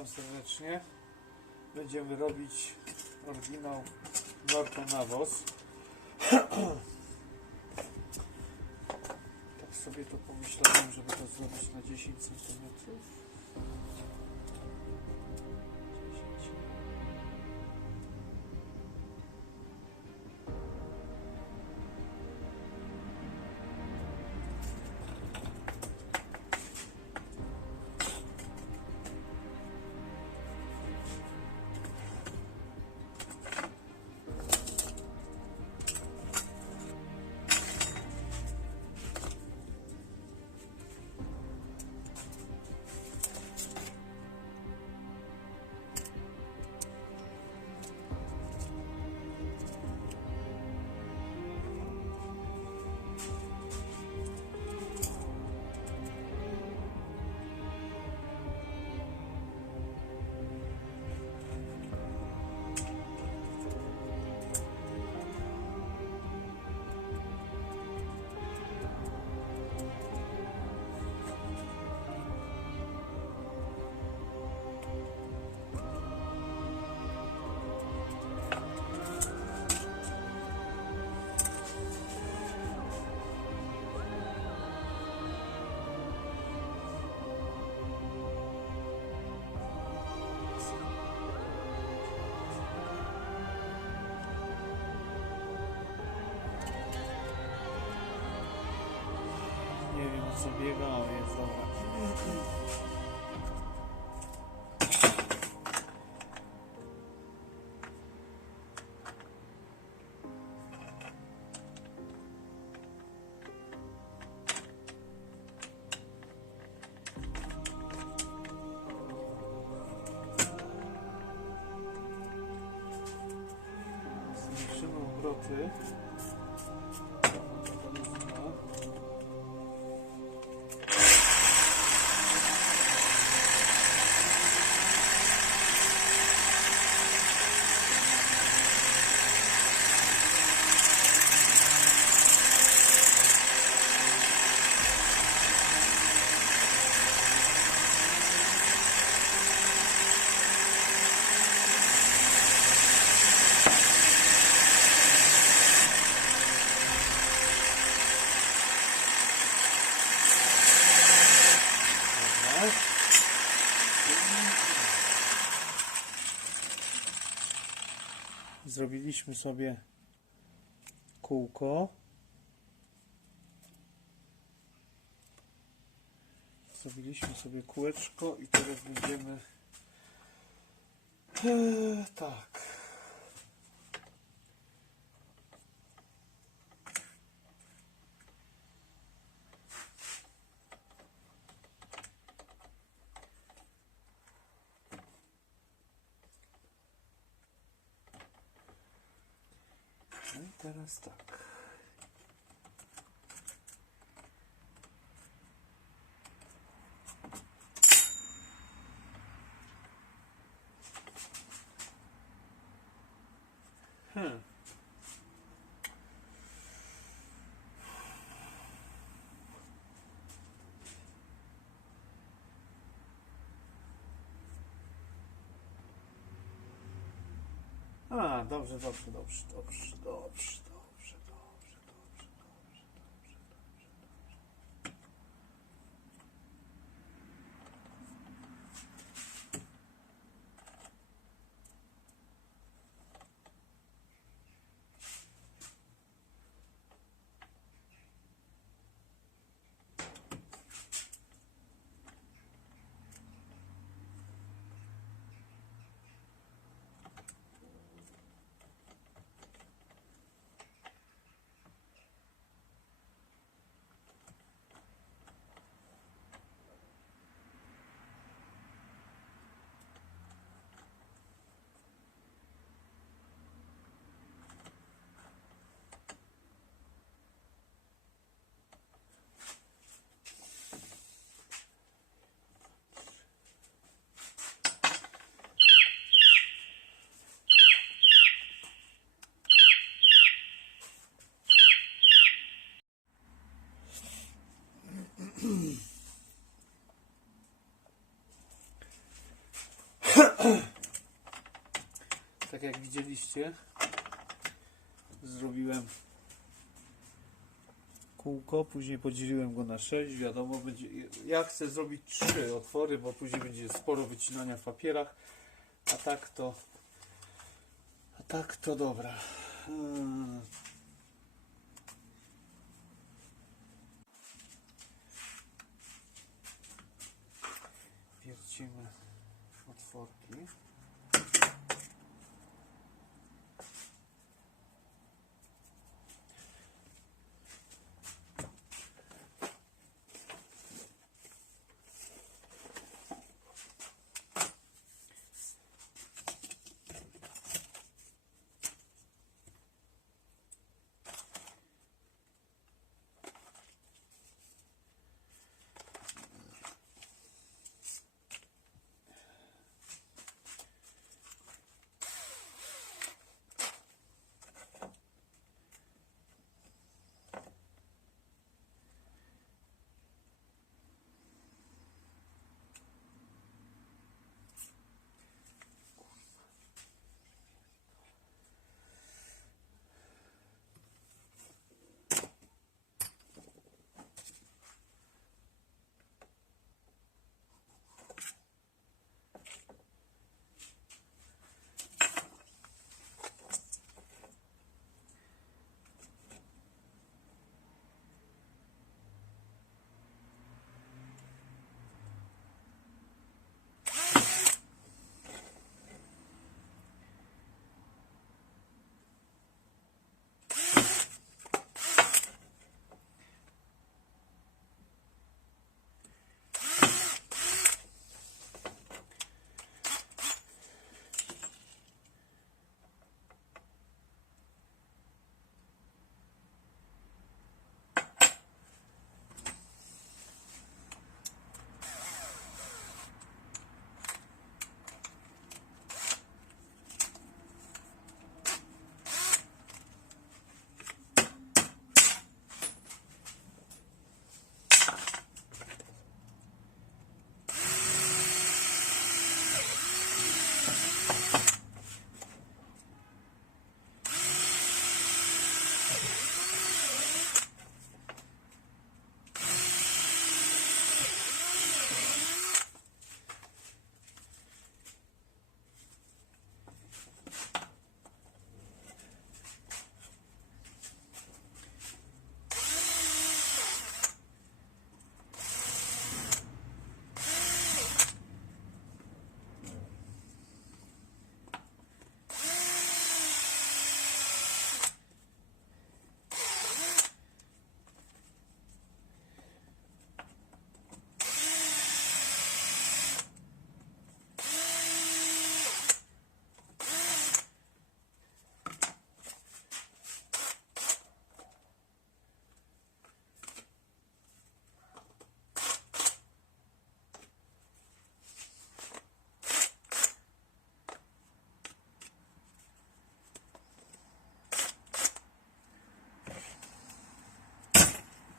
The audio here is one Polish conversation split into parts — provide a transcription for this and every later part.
Witam serdecznie. Będziemy robić oryginał Norton Nawos. Tak sobie to pomyślałem, żeby to zrobić na 10 cm. zabiegało, jest dobra. Obroty. Zrobiliśmy sobie kółko. Zrobiliśmy sobie kółeczko i teraz będziemy eee, tak. No i teraz tak. Hmm. A, dobrze, dobrze, dobrze, dobrze, dobrze, widzieliście, zrobiłem kółko, później podzieliłem go na 6, wiadomo, będzie, ja chcę zrobić 3 otwory, bo później będzie sporo wycinania w papierach, a tak to, a tak to dobra. Hmm. Wiercimy otworki.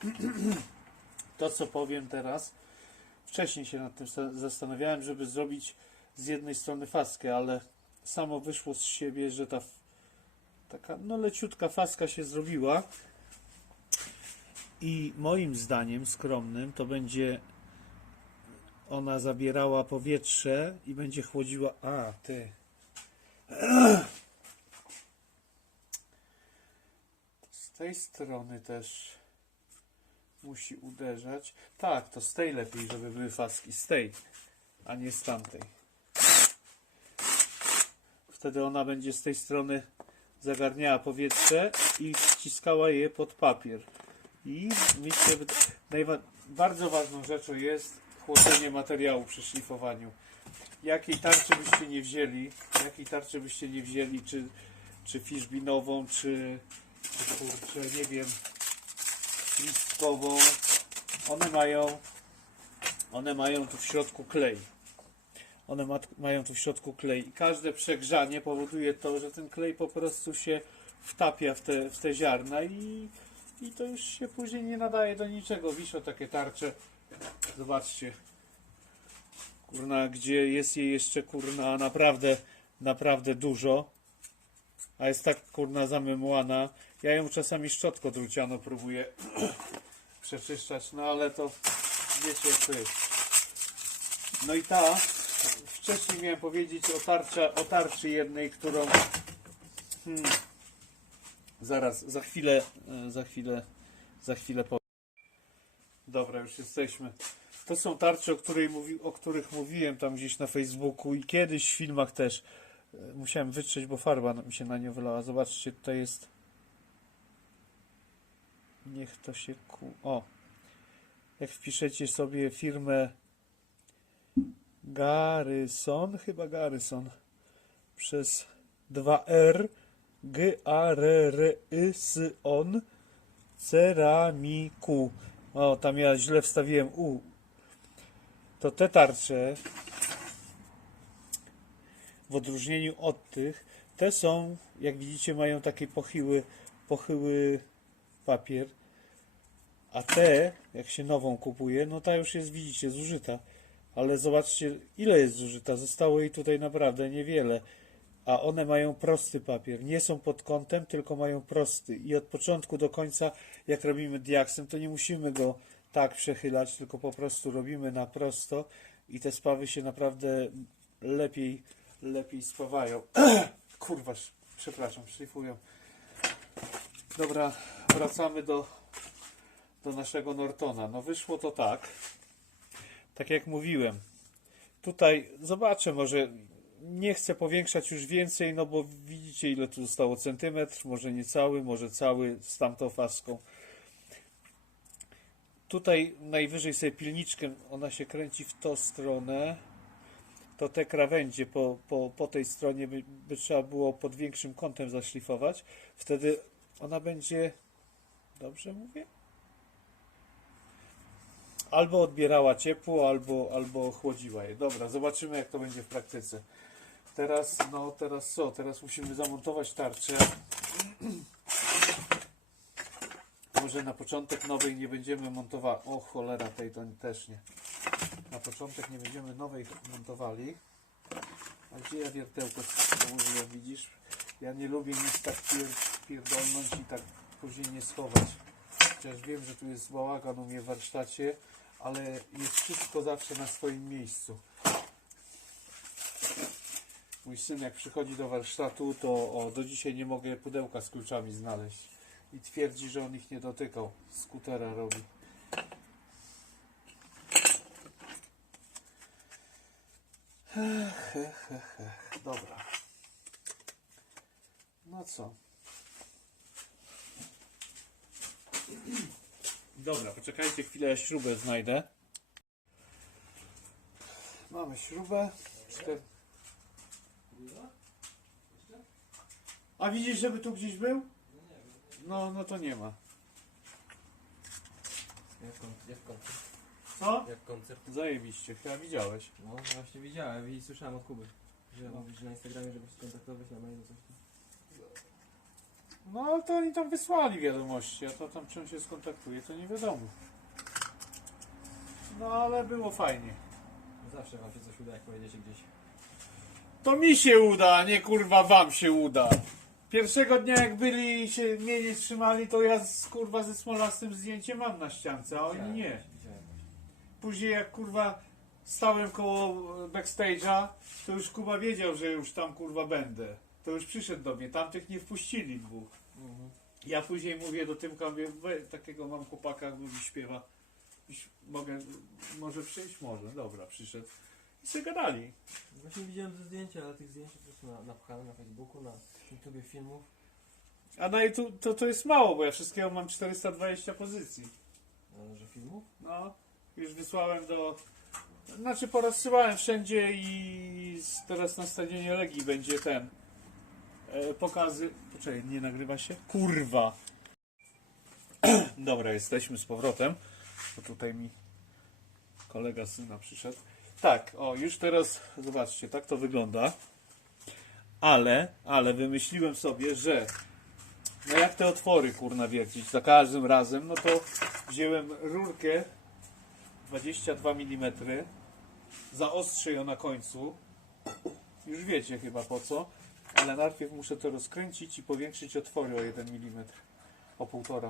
to, co powiem teraz, wcześniej się nad tym sta- zastanawiałem, żeby zrobić z jednej strony faskę, ale samo wyszło z siebie, że ta taka no leciutka faska się zrobiła. I moim zdaniem skromnym to będzie ona zabierała powietrze i będzie chłodziła. A, ty. Z tej strony też musi uderzać. Tak, to z tej lepiej, żeby były faski. Z tej, a nie z tamtej. Wtedy ona będzie z tej strony zagarniała powietrze i wciskała je pod papier. I mi się bardzo ważną rzeczą jest chłodzenie materiału przy szlifowaniu. Jakiej tarczy byście nie wzięli, jakiej tarczy byście nie wzięli, czy, czy fiszbinową, czy, czy kurczę, nie wiem, One mają, one mają tu w środku klej. One ma, mają tu w środku klej i każde przegrzanie powoduje to, że ten klej po prostu się wtapia w te, w te ziarna i, i to już się później nie nadaje do niczego. Wiszą takie tarcze. Zobaczcie. kurna, gdzie jest jej jeszcze kurna naprawdę, naprawdę dużo, a jest tak kurna zamymłana. Ja ją czasami szczotką druciano próbuję przeczyszczać, no ale to wiecie jak to jest. No i ta, wcześniej miałem powiedzieć o, tarcza, o tarczy jednej, którą hmm, zaraz, za chwilę, e, za chwilę, za chwilę powiem. Dobra, już jesteśmy. To są tarcze, o, której mówi, o których mówiłem tam gdzieś na Facebooku i kiedyś w filmach też. E, Musiałem wytrzeć, bo farba mi się na nią wylała. Zobaczcie, tutaj jest. Niech to się ku. O! Jak wpiszecie sobie firmę Garyson, chyba Garyson, przez 2R, G A R R Y S on ceramiku. O, tam ja źle wstawiłem U. To te tarcze, w odróżnieniu od tych, te są, jak widzicie, mają taki pochyły, pochyły papier. A te, jak się nową kupuje, no ta już jest, widzicie, zużyta. Ale zobaczcie, ile jest zużyta. Zostało jej tutaj naprawdę niewiele. A one mają prosty papier. Nie są pod kątem, tylko mają prosty. I od początku do końca, jak robimy diaksem, to nie musimy go tak przechylać, tylko po prostu robimy na prosto i te spawy się naprawdę lepiej, lepiej spawają. Kurwa, sz- przepraszam, szlifują. Dobra, wracamy do, do naszego Nortona. No wyszło to tak, tak jak mówiłem. Tutaj zobaczę, może nie chcę powiększać już więcej, no bo widzicie ile tu zostało centymetr, może nie cały, może cały z tamtą faską. Tutaj najwyżej sobie pilniczkę, ona się kręci w tą stronę. To te krawędzie po, po, po tej stronie by, by trzeba było pod większym kątem zaszlifować. Wtedy ona będzie. Dobrze mówię? Albo odbierała ciepło, albo, albo chłodziła je. Dobra, zobaczymy jak to będzie w praktyce. Teraz, no teraz co? Teraz musimy zamontować tarczę. Może na początek nowej nie będziemy montowali. O cholera, tej to też nie. Na początek nie będziemy nowej montowali. A gdzie ja wiertełko założyłem, widzisz? Ja nie lubię nic tak pier, pierdolnąć i tak później nie schować. Chociaż wiem, że tu jest bałagan u mnie w warsztacie, ale jest wszystko zawsze na swoim miejscu. Mój syn jak przychodzi do warsztatu, to o, do dzisiaj nie mogę pudełka z kluczami znaleźć. I twierdzi, że on ich nie dotykał. Skutera robi. Dobra. No co? Dobra, poczekajcie chwilę, ja śrubę znajdę. Mamy śrubę. Cztery. A widzisz, żeby tu gdzieś był? No, no to nie ma. Jak, kon- jak koncert? Co? Jak koncert? Zajebiście, chyba widziałeś. No właśnie widziałem i słyszałem od Kuby. Że mówisz na Instagramie, żeby się kontaktować na mailu coś tam. No ale to oni tam wysłali wiadomości, a to tam czym się skontaktuje, to nie wiadomo. No ale było fajnie. Zawsze wam się coś uda, jak pojedziecie gdzieś. To mi się uda, a nie kurwa wam się uda. Pierwszego dnia jak byli i się mnie nie trzymali, to ja z, kurwa ze smolastym zdjęcie mam na ściance, a oni nie. Później jak kurwa stałem koło backstage'a, to już Kuba wiedział, że już tam kurwa będę. To już przyszedł do mnie, tamtych nie wpuścili dwóch. Mhm. Ja później mówię do Tymka, mówię, "We, takiego mam chłopaka, który śpiewa. Mogę, może przyjść? Może. Dobra, przyszedł. I sobie gadali. Właśnie widziałem te zdjęcia, ale tych zdjęć po prostu na, napchane na Facebooku, na YouTubie filmów. A na YouTube to, to jest mało, bo ja wszystkiego mam 420 pozycji. Ale że filmów? No, już wysłałem do... Znaczy porozsyłałem wszędzie i teraz na stadionie Legii będzie ten... E, pokazy... Poczekaj, nie nagrywa się? Kurwa! Dobra, jesteśmy z powrotem. Bo tutaj mi kolega syna przyszedł. Tak, o, już teraz zobaczcie, tak to wygląda. Ale, ale wymyśliłem sobie, że no jak te otwory kurna wiercić za każdym razem, no to wziąłem rurkę 22 mm Zaostrzę ją na końcu. Już wiecie chyba po co. Ale najpierw muszę to rozkręcić i powiększyć otwory o 1 mm. O 1,5. La,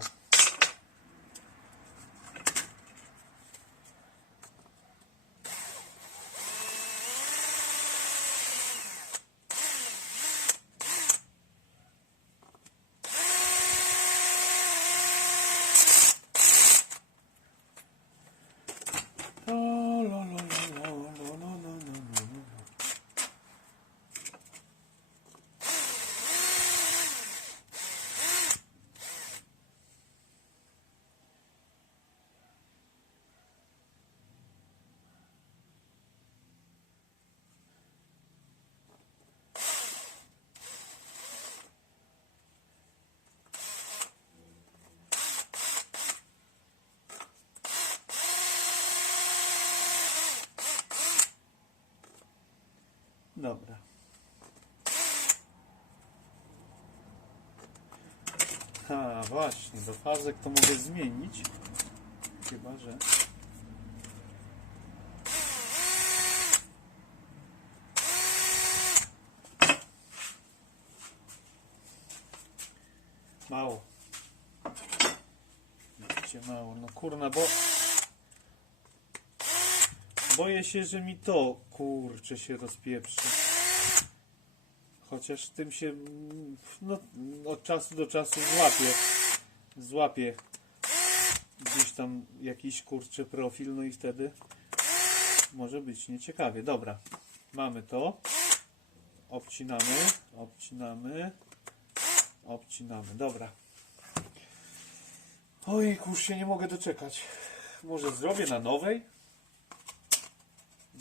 Dobra. A właśnie, do fazek to mogę zmienić. Chyba, że. Mało. Widzicie, mało. No kurna, bo Boję się, że mi to kurczę się rozpieprzy. Chociaż tym się mm, no, od czasu do czasu złapie. Złapie gdzieś tam jakiś kurczę profil, no i wtedy może być nieciekawie. Dobra, mamy to. Obcinamy, obcinamy, obcinamy. Dobra. Oj, się nie mogę doczekać. Może zrobię na nowej?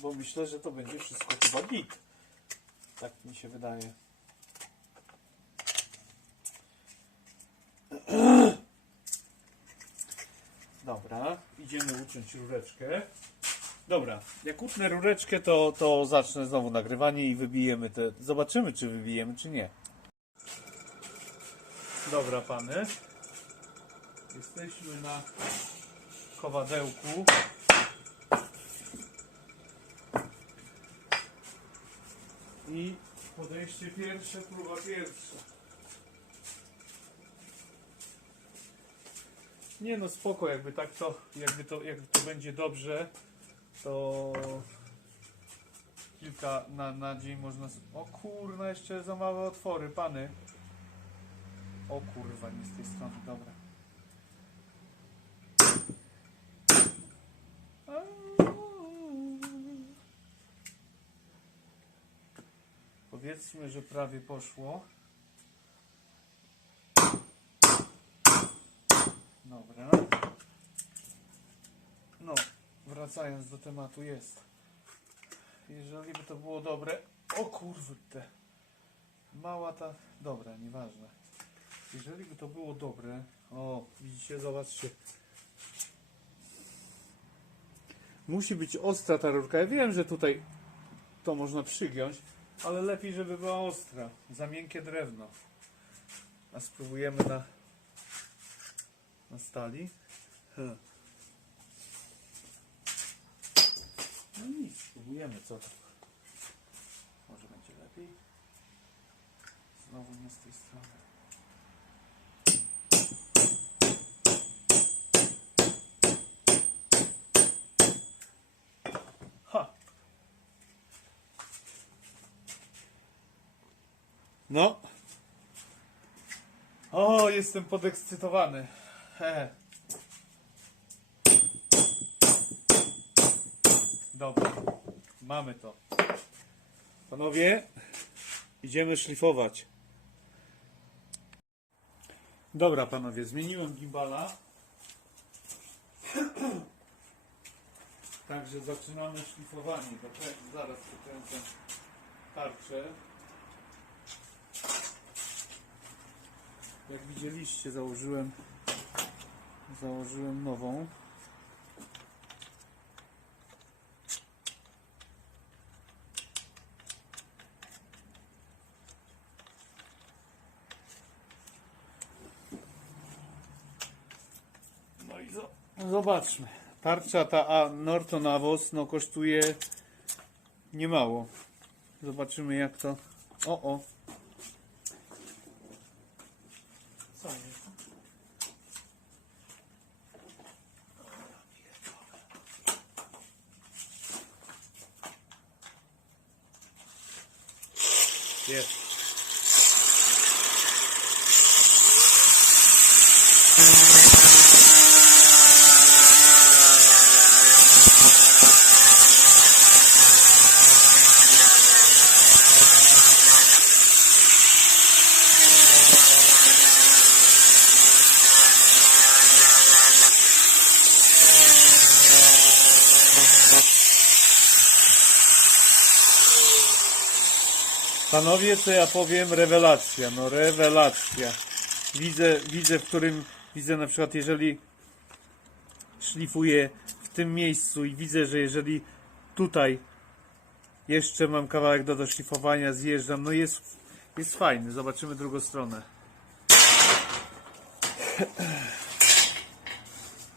Bo myślę, że to będzie wszystko chyba git. Tak mi się wydaje. Dobra, idziemy uciąć rureczkę. Dobra, jak utnę rureczkę, to, to zacznę znowu nagrywanie i wybijemy te. Zobaczymy, czy wybijemy, czy nie. Dobra, pany. Jesteśmy na kowadełku. I podejście pierwsze, próba pierwsza. Nie no spoko, jakby tak to, jakby to, jakby to będzie dobrze, to kilka na, na dzień można... O kurna, jeszcze za małe otwory, pany. O kurwa, nie z tej strony, dobra. Powiedzmy, że prawie poszło. Dobra. No, wracając do tematu jest. Jeżeli by to było dobre. O kurde. Mała ta. Dobra, nieważne. Jeżeli by to było dobre. O, widzicie, zobaczcie. Musi być ostra ta rurka. Ja wiem, że tutaj to można przygiąć, ale lepiej, żeby była ostra. Za miękkie drewno. A spróbujemy na, na stali. No nic, spróbujemy co to. Może będzie lepiej. Znowu nie z tej strony. No. O, jestem podekscytowany. He. Dobra, mamy to. Panowie, idziemy szlifować. Dobra, panowie, zmieniłem gimbala. Także zaczynamy szlifowanie. Zaraz przykręcę tarczę. Jak widzieliście, założyłem założyłem nową. No i zo- zobaczmy. Tarcza ta A Norton Avos no kosztuje niemało. Zobaczymy jak to. O, o. Co jest? Jest. Panowie, co ja powiem, rewelacja, no rewelacja. Widzę, widzę, w którym, widzę na przykład, jeżeli szlifuję w tym miejscu i widzę, że jeżeli tutaj jeszcze mam kawałek do doszlifowania, zjeżdżam, no jest, jest fajny. Zobaczymy drugą stronę.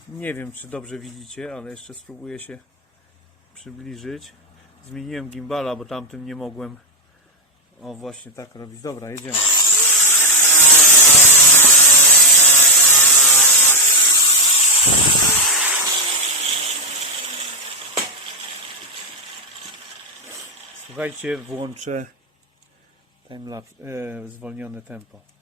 Nie wiem, czy dobrze widzicie, ale jeszcze spróbuję się przybliżyć. Zmieniłem gimbala, bo tamtym nie mogłem o, właśnie tak robić. Dobra, jedziemy. Słuchajcie, włączę timelapse, e, zwolnione tempo.